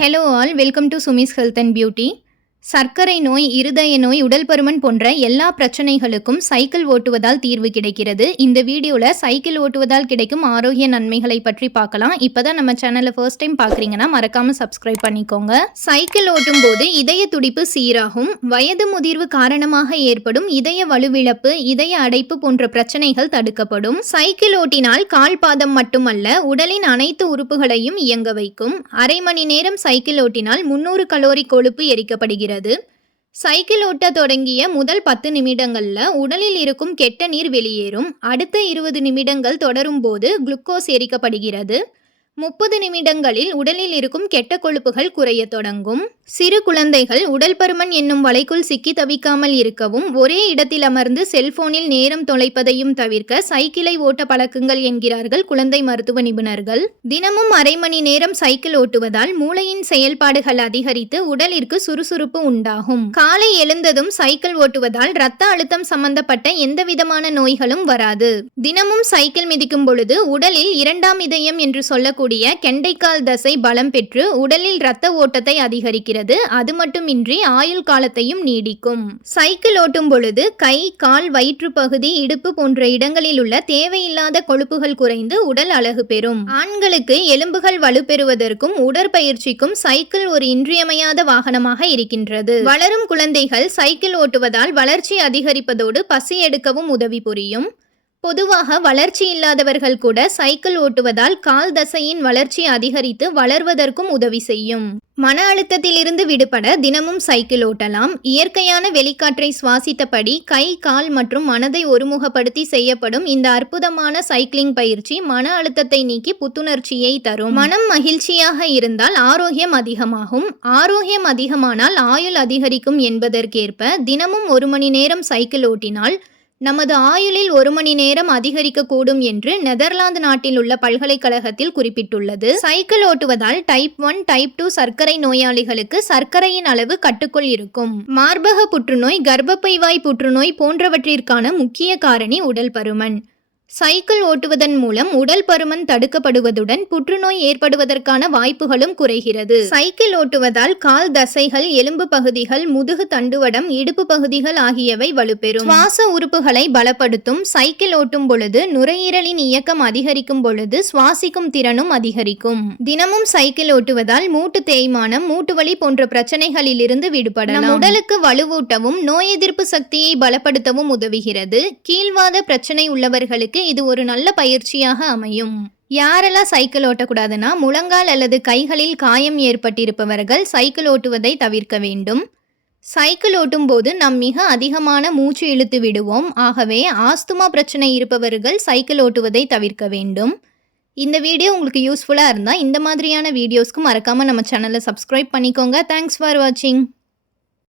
Hello all, welcome to Sumi's health and beauty. சர்க்கரை நோய், இருதய நோய், உடல் பருமன் போன்ற எல்லா பிரச்சனைகளுக்கும் சைக்கிள் ஓட்டுவதால் தீர்வு கிடைக்கிறது. இந்த வீடியோவில் சைக்கிள் ஓட்டுவதால் கிடைக்கும் ஆரோக்கிய நன்மைகளை பற்றி பார்க்கலாம். இப்போதான் நம்ம சேனலை ஃபர்ஸ்ட் டைம் பார்க்குறீங்கன்னா மறக்காமல் சப்ஸ்கிரைப் பண்ணிக்கோங்க. சைக்கிள் ஓட்டும் போது இதய துடிப்பு சீராகும். வயது முதிர்வு காரணமாக ஏற்படும் இதய வலுவிழப்பு, இதய அடைப்பு போன்ற பிரச்சனைகள் தடுக்கப்படும். சைக்கிள் ஓட்டினால் கால் பாதம் மட்டுமல்ல, உடலின் அனைத்து உறுப்புகளையும் இயங்க வைக்கும். அரை மணி நேரம் சைக்கிள் ஓட்டினால் 300 கலோரி கொழுப்பு எரிக்கப்படுகிறது. சைக்கிள் ஓட்ட தொடங்கிய முதல் 10 நிமிடங்கள்ல உடலில் இருக்கும் கெட்ட நீர் வெளியேறும். அடுத்த 20 நிமிடங்கள் தொடரும் போது குளுக்கோஸ் எரிக்கப்படுகிறது. 30 நிமிடங்களில் உடலில் இருக்கும் கெட்ட கொழுப்புகள் குறைய தொடங்கும். சிறு குழந்தைகள் உடல் பருமன் என்னும் வலைக்குள் சிக்கி தவிக்காமல் இருக்கவும், ஒரே இடத்தில் அமர்ந்து செல்போனில் நேரம் தொலைப்பதையும் தவிர்க்க சைக்கிளை ஓட்ட பழக்குங்கள் என்கிறார்கள் குழந்தை மருத்துவ நிபுணர்கள். தினமும் அரை மணி நேரம் சைக்கிள் ஓட்டுவதால் மூளையின் செயல்பாடுகள் அதிகரித்து உடலிற்கு சுறுசுறுப்பு உண்டாகும். காலை எழுந்ததும் சைக்கிள் ஓட்டுவதால் இரத்த அழுத்தம் சம்பந்தப்பட்ட எந்தவிதமான நோய்களும் வராது. தினமும் சைக்கிள் மிதிக்கும் பொழுது உடலில் இரண்டாம் இதயம் என்று சொல்லக்கூடிய கெண்டைக்கால் தசை பலம் பெற்று உடலில் இரத்த ஓட்டத்தை அதிகரிக்கிறது. அது மட்டுமின்றி ஆயுள் காலத்தையும் நீடிக்கும். சைக்கிள் ஓட்டும் பொழுது கை, கால், வயிற்று பகுதி, இடுப்பு போன்ற இடங்களில் உள்ள தேவையில்லாத கொழுப்புகள் குறைந்து உடல் அழகு பெறும். ஆண்களுக்கு எலும்புகள் வலுப்பெறுவதற்கும் உடற்பயிற்சிக்கும் சைக்கிள் ஒரு இன்றியமையாத வாகனமாக இருக்கின்றது. வளரும் குழந்தைகள் சைக்கிள் ஓட்டுவதால் வளர்ச்சி அதிகரிப்பதோடு பசி எடுக்கவும் உதவி புரியும். பொதுவாக வளர்ச்சி இல்லாதவர்கள் கூட சைக்கிள் ஓட்டுவதால் கால் தசையின் வளர்ச்சி அதிகரித்து வளர்வதற்கும் உதவி செய்யும். மன அழுத்தத்திலிருந்து விடுபட தினமும் சைக்கிள் ஓட்டலாம். இயற்கையான வெளிக்காற்றை சுவாசித்தபடி கை, கால் மற்றும் மனதை ஒருமுகப்படுத்தி செய்யப்படும் இந்த அற்புதமான சைக்கிளிங் பயிற்சி மன அழுத்தத்தை நீக்கி புத்துணர்ச்சியை தரும். மனம் மகிழ்ச்சியாக இருந்தால் ஆரோக்கியம் அதிகமாகும். ஆரோக்கியம் அதிகமானால் ஆயுள் அதிகரிக்கும் என்பதற்கேற்ப தினமும் 1 மணி நேரம் சைக்கிள் ஓட்டினால் நமது ஆயுளில் 1 மணி நேரம் அதிகரிக்கக்கூடும் என்று நெதர்லாந்து நாட்டில் உள்ள பல்கலைக்கழகத்தில் குறிப்பிட்டுள்ளது. சைக்கிள் ஓட்டுவதால் டைப் 1, டைப் 2 சர்க்கரை நோயாளிகளுக்கு சர்க்கரையின் அளவு கட்டுக்குள் இருக்கும். மார்பக புற்றுநோய், கர்ப்பப்பை வாய் புற்றுநோய் போன்றவற்றிற்கான முக்கிய காரணி உடல் பருமன். சைக்கிள் ஓட்டுவதன் மூலம் உடல் பருமன் தடுக்கப்படுவதுடன் புற்றுநோய் ஏற்படுவதற்கான வாய்ப்புகளும் குறைகிறது. சைக்கிள் ஓட்டுவதால் கால் தசைகள், எலும்பு பகுதிகள், முதுகு தண்டுவடம், இடுப்பு பகுதிகள் ஆகியவை வலுப்பெறும். சுவாச உறுப்புகளை பலப்படுத்தும். சைக்கிள் ஓட்டும் பொழுது நுரையீரலின் இயக்கம் அதிகரிக்கும் பொழுது சுவாசிக்கும் திறனும் அதிகரிக்கும். தினமும் சைக்கிள் ஓட்டுவதால் மூட்டு தேய்மானம், மூட்டு வலி போன்ற பிரச்சனைகளில் இருந்து விடுபடலாம். உடலுக்கு வலுவூட்டவும் நோய் எதிர்ப்பு சக்தியை பலப்படுத்தவும் உதவுகிறது. கீழ்வாத பிரச்சனை உள்ளவர்களுக்கு இது ஒரு நல்ல பயிற்சியாக அமையும். யாரெல்லாம் சைக்கிள் ஓட்டக்கூடாதுன்னா, முழங்கால் அல்லது கைகளில் காயம் ஏற்பட்டிருப்பவர்கள் சைக்கிள் ஓட்டுவதை தவிர்க்க வேண்டும். சைக்கிள் ஓட்டும் போது நாம் மிக அதிகமான மூச்சு இழுத்து விடுவோம். ஆகவே ஆஸ்துமா பிரச்சனை இருப்பவர்கள் சைக்கிள் ஓட்டுவதை தவிர்க்க வேண்டும். இந்த வீடியோ உங்களுக்கு யூஸ்ஃபுல்லாக இருந்தால் இந்த மாதிரியான வீடியோஸ்க்கு மறக்காமல் நம்ம சேனலை சப்ஸ்கிரைப் பண்ணிக்கோங்க. தேங்க்ஸ் ஃபார் வாட்சிங்.